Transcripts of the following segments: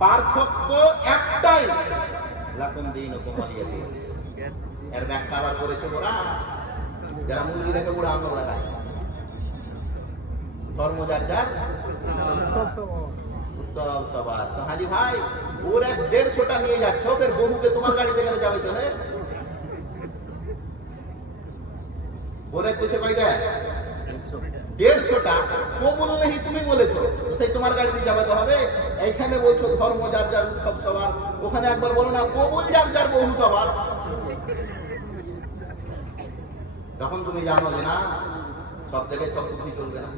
পার্থক্য একটাই, লাকুম দীনুকুম ওয়ালিয়া দীন। এর ব্যাখ্যা আবার করেছে ওরা যারা মুরগি রেখে বুড়া আঙুল লাগায়, ধর্ম যার যার উৎসব সবার। তো হাজি ভাই ওর 150টা নিয়ে যাচ্ছ, ফের বহুকে তোমার গাড়িতে গেলে যাবে চলে ওদের দেশে কয়টা 150টা কবুল নেই তুমি বলেছো, তো সেই তোমার গাড়িতে যাবে তো হবে। এইখানে বলছো ধর্ম যার যার উৎসব সবার, ওখানে একবার বলো না কবুল যার যার বহু সবার। তখন তুমি জানো যে না সব জায়গায় সব বুদ্ধি চলবে না।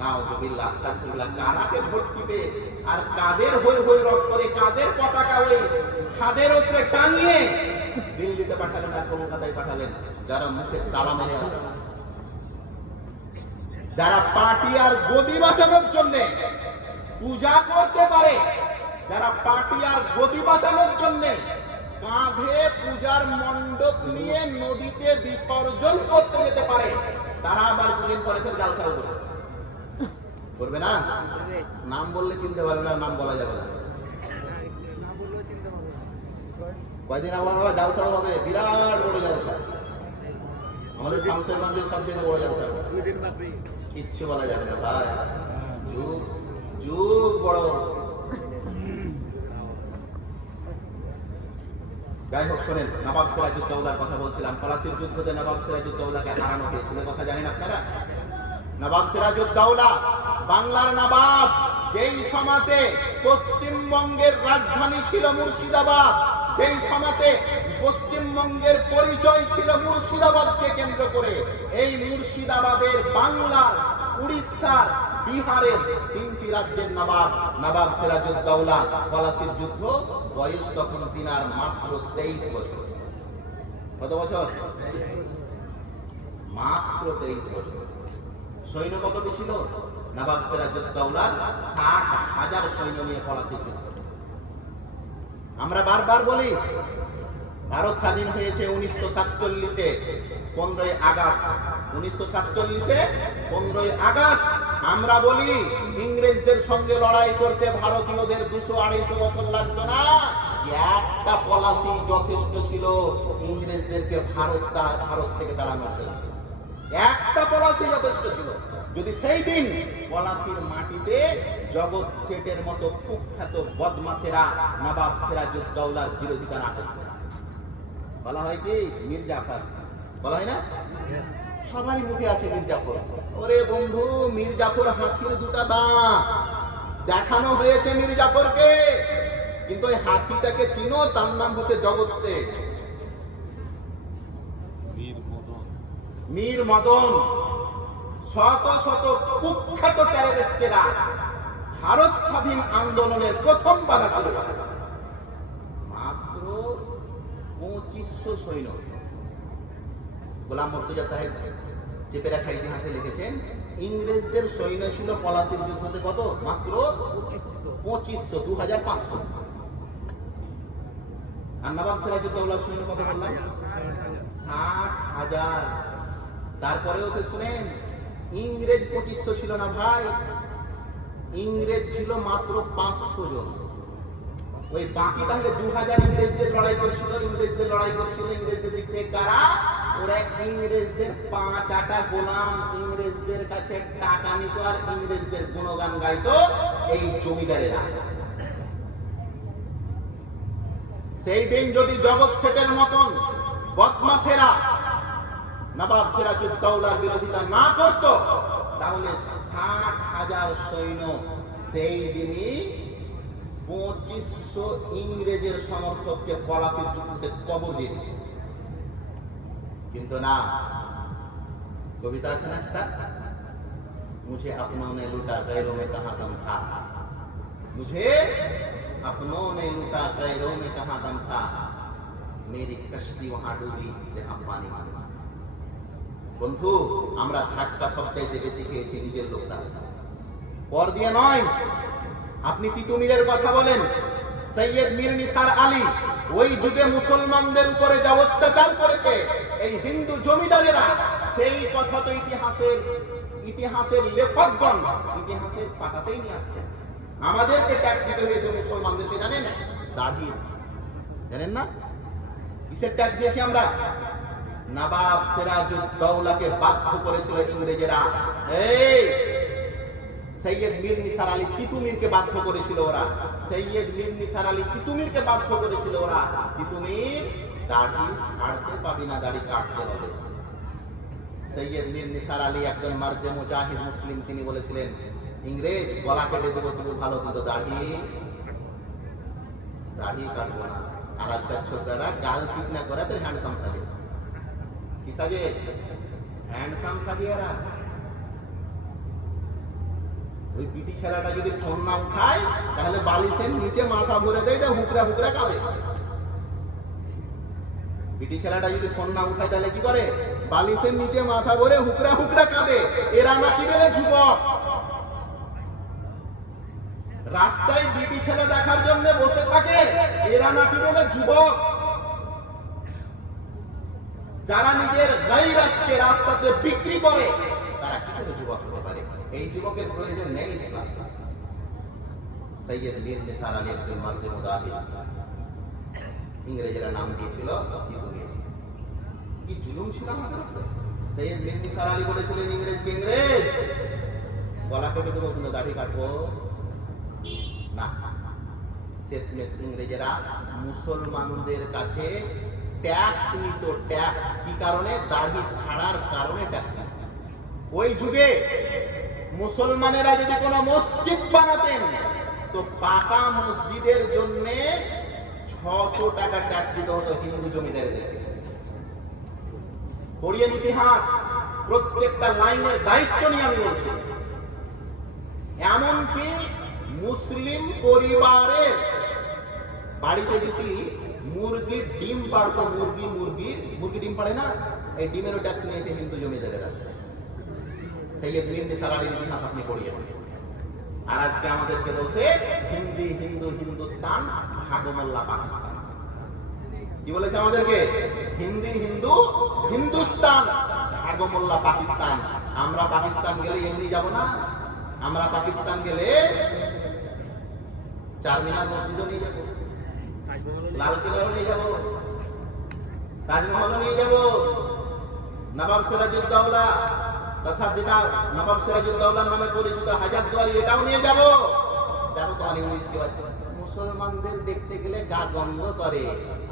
নাউজুবিল্লাহ আস্তাগফিরুল্লাহ। কারাকে ভোট দিবে আর কাদের হই হই রব করে, কাদের পতাকা ওই ছাদের উপরে টাঙিয়ে দিল্লিতে পাঠালেন আর কলকাতায় পাঠালেন, যারা মুখে তালা মেরে আছে, যারা পার্টি আর গদি বাঁচানোর জন্য পূজা করতে পারে, যারা পার্টি আর গদি বাঁচানোর জন্য কাঁধে পূজার মণ্ডপ নিয়ে নদীতে বিসর্জন করতে যেতে পারে, তারা আবার দুদিন পরে ফের জালসা করবে না। নাম বললে চিনতে পারবে না, নাম বলা যাবে না। কয়দিন আবার জালসা হবে, বিরাট বড় জালসা, আমাদের শামসেরগঞ্জের সবচেয়ে বড় জালসা। কিচ্ছু বলা যাবে না ভাই, যুগ যুগ বড়। যাই হোক শোনেন, নবাব সিরাজউদ্দৌলার কথা বলছিলাম। পলাশির যুদ্ধতে নবাব সিরাজউদ্দৌলাকে হারানো হয়েছিল, কথা জানেন আপনারা? নবাব সিরাজউদ্দৌলা বাংলার নবাব, যেই সময়তে পশ্চিমবঙ্গের রাজধানী ছিল মুর্শিদাবাদ, যেই সময়তে পশ্চিমবঙ্গের পরিচয় ছিল মুর্শিদাবাদকে কেন্দ্র করে, এই মুর্শিদাবাদের বাংলার, উড়িষ্যার, বিহারের 3টি রাজ্যের নবাব নবাব সিরাজউদ্দৌলা। পলাশির যুদ্ধ, বয়স তখন তিনার মাত্র 23 বছর। কত বছর? মাত্র 23 বছর। সৈন্য কতটি ছিল নবাব সিরাজউদ্দৌলার? 60,000 সৈন্য নিয়ে পলাশির যুদ্ধ। আমরা বারবার বলি ভারত স্বাধীন হয়েছে 1947-এ 15ই আগস্ট। 1947-এ 15ই আগস্ট আমরা বলি ইংরেজদের সঙ্গে লড়াই করতে ভারতীয়দের 200-250 বছর লাগতো না, একটা পলাশি যথেষ্ট ছিল ইংরেজদেরকে ভারত থেকে তাড়ানোর জন্য। একটা পলাশি যথেষ্ট ছিল। যদি সেই দিন পলাশির মাটিতে জগৎ শেঠের মতো কুখ্যাত বদমাশেরা নবাব সিরাজউদ্দৌলার বিরোধিতা না করত, বলা হয় কি মীর জাফর, বলা হয় না? সবারই মুখে আছে মীর জাফর। ওরে বন্ধু, মীর জাফর হাতির 2টা দাঁত, দেখানো হয়েছে মীর জাফরকে, কিন্তু ওই হাতিটাকে চিনো? তার নাম হচ্ছে জগৎ শেঠ, মীর মদন। শত শত কুখ্যাত টেররিস্টেরা ভারত স্বাধীন আন্দোলনের প্রথম বাধা ছিল। মাত্র 2500 সৈন্য। গোলাম মুর্তজা সাহেব চেপে রাখা ইতিহাসে লিখেছেন, ইংরেজদের সৈন্য ছিল পলাশির যুদ্ধতে কত? মাত্র 2500, 2500। আর নবাব সিরাজউদ্দৌলার সৈন্য কত বললাম? 60,000। তারপরেও তো শুনেন, ইংরেজ 2500 ছিল না ভাই, ইংরেজ ছিল মাত্র 500 জন। ওই বাকি তাহলে 2000 ইংরেজদের লড়াই করছিল, ইংরেজদের দিক থেকে কারা? ওরা ইংরেজদের 5 আটা গোলাম, ইংরেজদের কাছে টাকা নিত আর ইংরেজদের গুণগান গাইতো এই জমিদারেরা। সেই দিন যদি জগৎ শেঠের মতন বদমাশেরা নবাব সিরাজউদ্দৌলার বিরোধিতা না করত, তাহলে 60,000 সৈন্য সেই দিনই 2500 ইংরেজের সমর্থককে পলাশির যুদ্ধে কবর দিয়ে দিত। কিন্তু না, কবিতা আছে না একটা, মুঝে अपनों ने लूटा गैरों में कहां दम था, मुझे अपनों ने लूटा गैरों में कहां दम था, मेरी कश्ती वहां डूबी जहां पानी था। বন্ধু, আমরা ধাক্কা সবচাইতে বেশি খেয়েছি নিজের লোকটা, পর দিয়ে নয়। আপনি তিতুমিরের কথা বলেন, সৈয়দ মীর নিসার আলী ওই যুগে মুসলমানদের উপরে যা অত্যাচার করেছে এই হিন্দু জমিদারেরা, সেই কথা তো ইতিহাসের ইতিহাসের লেখকগণ ইতিহাসের পাতাতেই নিয়ে আসছেন। আমাদেরকে ট্যাক্স দিতে হয়েছে মুসলমানদেরকে, জানেন? দাড়ি, জানেন না? কিসের ট্যাক্স দিয়েছি আমরা? নবাব সিরাজউদ্দৌলাকে বাধ্য করেছিল ইংরেজেরা। এই সৈয়দ মীর নিসার আলী তিতুমিরকে বাধ্য করেছিল ওরা। সৈয়দ মীর নিসার আলী তিতুমিরকে বাধ্য করেছিল ওরা। তিতুমির, দাড়ি ছাড়তে পাবি না, দাড়ি কাটতে হবে। সৈয়দ মীর নিসার আলী একজন মার্জে মুজাহিদ মুসলিম, তিনি বলেছিলেন, ইংরেজ গলা কেটে দেবো তবু ভালো, কিন্তু দাড়ি কাটবো না। আর আজকাল ছোকরারা গাল চিকনা করে ফের হ্যান্ডসাম সাজে। কি সাজে? হ্যান্ডসাম সাজে এরা। ওই পিটি ছেলেটা যদি ফোন না উঠায় তাহলে বালিশের নিচে মাথা ভরে দেয়, হুকরা হুকরা কাঁদে। পিটি ছেলেটা যদি ফোন না উঠায় তাহলে কি করে? বালিশের নিচে মাথা ভরে হুকরা হুকরা কাঁদে। এরা নাকি বলে যুবক। রাস্তায় বিটি ছেলে দেখার জন্য বসে থাকে, এরা নাকি বলে যুবক। যারা নিজের গায়রাতকে রাস্তাতে বিক্রি করে তারা কি করে যুবক হতে পারে? এই যুবকের প্রয়োজন নেই ইসলাম। সৈয়দ মীর নিসার আলী একজন মার্জে মুজাহিদ, ইংরেজরা নাম দিয়েছিল তিতুমির। কি জুলুম ছিল আমাদের উপরে! সৈয়দ মীর নিসার আলী বলেছিলেন ইংরেজকে, ইংরেজ গলা কেটে দেবো কিন্তু দাড়ি কাটবো না। শেষমেশ ইংরেজেরা মুসলমানদের কাছে ট্যাক্স নিত। ট্যাক্স কি কারণে? দাড়ি ছাড়ার কারণে ট্যাক্স নিত। ওই যুগে মুসলমানেরা যদি কোনো মসজিদ বানাতেন তো পাকা মসজিদের জন্য 600 টাকা ট্যাক্স দিতে হতো হিন্দু জমিদারদেরকে। কোরিয়ান ইতিহাস প্রত্যেকটা লাইনের দায়িত্ব নিয়ে আমি বলছি। এমনকি মুসলিম পরিবারের বাড়িতে যদি মুরগির ডিম পাড়তো, মুরগি ডিম পাড়ে না, এই ডিমেরও ট্যাক্স নিয়েছে হিন্দু জমিদারেরা। সৈয়দ মীর নিসার আলীর ইতিহাস আপনি পড়িয়ে। আর আজকে আমাদেরকে বলছে হিন্দি হিন্দু হিন্দুস্তান ভাগমোল্লা পাকিস্তান। কি বলেছে আমাদেরকে? হিন্দি হিন্দু হিন্দুস্তান ভাগমোল্লা পাকিস্তান। আমরা পাকিস্তান গেলে এমনি যাব না। আমরা পাকিস্তান গেলে চারমিনার মসজিদও নিয়ে যাবো, লালকিল্লাও নিয়ে যাবো, তাজমহলও নিয়ে যাবো, নবাব সিরাজউদ্দৌলা তথা যেটা নবাব সিরাজউদ্দৌলার নামে পরিচিত হাজারদুয়ারি, এটাও নিয়ে যাবো। দেখো তোমার ইংলিশকে মুসলমানদের দেখতে গেলে গা গন্ধ করে,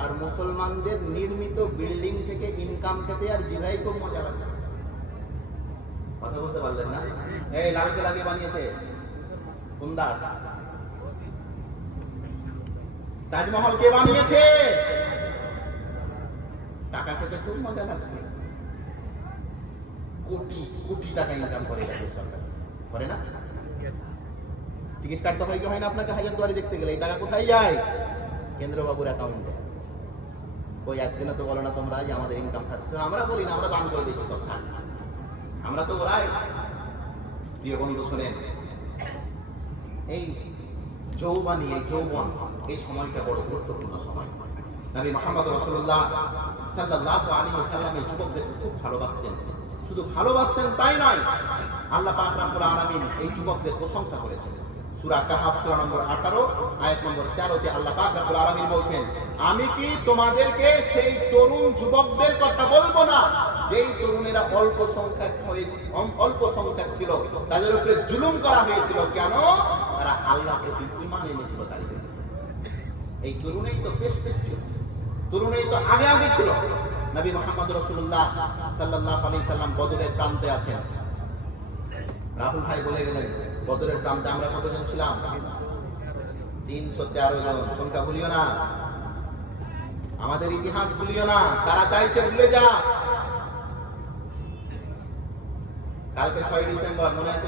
আর মুসলমানদের নির্মিত বিল্ডিং থেকে ইনকাম খেতে আর জিভাই খুব মজা লাগে। কথা বুঝতে পারলেন না? এই লালকেল্লা কে বানিয়েছে? কোন দাস? তাজমহল কে বানিয়েছে? টাকা খেতে খুব মজা লাগছে। কোটি কোটি টাকা ইনকাম করে রাজ্য সরকার, করে না? টিকিট কাটতে হয় না আপনাকে হাজারদুয়ারি দেখতে গেলে? এই টাকা কোথায় যায়? কেন্দ্রবাবুর অ্যাকাউন্টে। ওই একদিনে তো বলো না তোমরা যে আমাদের ইনকাম খাচ্ছে। আমরা বলি না, আমরা দান করে দিচ্ছি সব খান। আমরা তো ওরাই। প্রিয় বন্ধু শোনেন, এই যৌবন, এই সময়টা বড় গুরুত্বপূর্ণ সময়। নবী মুহাম্মদ রাসূলুল্লাহ সাল্লাল্লাহু আলাইহি ওয়াসাল্লাম এই যুবকদেরকে খুব ভালোবাসতেন। শুধু ভালোবাসতেন তাই নয়, আল্লাহ পাক রব্বুল আলামিন এই যুবকদের প্রশংসা করেছেন। সূরা কাহফ সূরা নম্বর 18 আয়াত নম্বর 13 তে আল্লাহ পাক রব্বুল আলামিন বলছেন, আমি কি তোমাদেরকে সেই তরুণ যুবকদের কথা বলবো না যেই তরুণেরা অল্প সংখ্যক ছিল, তাদের উপরে জুলুম করা হয়েছিল? কেন? তারা আল্লাহর প্রতি ঈমান এনেছিল। তাই এই তরুণেই তো পেশ ছিল, তরুণেই তো আগে ছিল। নবী মুহাম্মদ রাসূলুল্লাহ সাল্লাল্লাহু আলাইহি সাল্লাম বদরের প্রান্তে আছেন। রাহুল ভাই বলে গেলেন, বদরের প্রান্তে আমরা কতজন ছিলাম? 313 জন। সংখ্যা ভুলিও না, আমাদের ইতিহাস ভুলিও না। তারা চাইছে ভুলে যা। কালকে 6 ডিসেম্বর, মনে আছে?